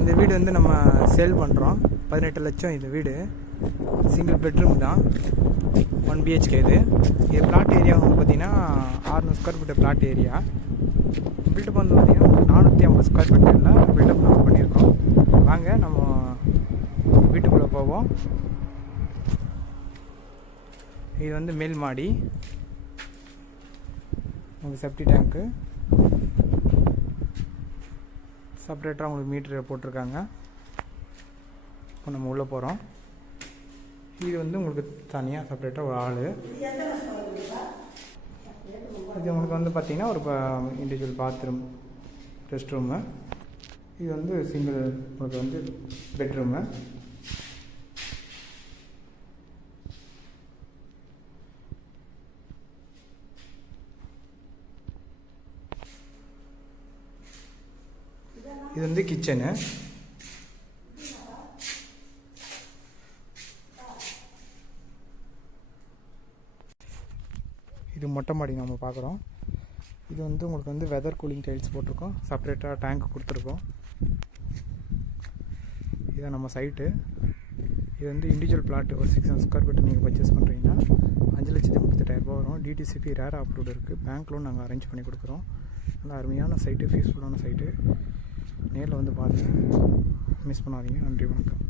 இந்த வீடு வந்து நம்ம சேல் பண்ணுறோம். 18 லட்சம் இந்த வீடு. சிங்கிள் பெட்ரூம் தான், 1 BHK. இது பிளாட் ஏரியா வந்து பார்த்திங்கன்னா 600 square feet flat area. Built up வந்து பார்த்திங்கன்னா 450 ஸ்கொயர் ஃபீட்டில் பில்டப் நம்ம பண்ணியிருக்கோம். வாங்க நம்ம வீட்டுக்குள்ளே போவோம். இது வந்து மேல் மாடி, உங்களுக்கு செப்டி டேங்க்கு செப்பரேட்டாக உங்களுக்கு மீட்ரு போட்டிருக்காங்க. இப்போ நம்ம உள்ளே போகிறோம். இது வந்து உங்களுக்கு தனியாக செப்பரேட்டாக ஒரு ஆள். இது உங்களுக்கு வந்து பார்த்திங்கன்னா ஒரு இண்டிவிஜுவல் பாத்ரூம், ரெஸ்ட் ரூமு. இது வந்து சிங்கிள் உங்களுக்கு வந்து பெட்ரூமு. இது வந்து கிச்சனு. இது மொட்டை மாடி நம்ம பார்க்குறோம். இது வந்து உங்களுக்கு வந்து வெதர் கூலிங் டைல்ஸ் போட்டிருக்கோம். செப்பரேட்டாக டேங்க் கொடுத்துருக்கோம். இதான் நம்ம சைட்டு. இது வந்து இண்டிவிஜுவல் பிளாட் ஒரு 600 ஸ்கொயர் ஃபீட்டு நீங்கள் பர்ச்சேஸ் பண்ணுறீங்கன்னா 5,38,000 வரும். டிடிசிபி ரேர் அப்ரூவ்டு இருக்குது. பேங்க் லோன் நாங்கள் அரேஞ்ச் பண்ணி கொடுக்குறோம். நல்லா அருமையான சைட்டு, பீஸ்ஃபுல்லான சைட்டு. நேரில் வந்து பாருங்கள், மிஸ் பண்ணாதீங்க. நன்றி, வணக்கம்.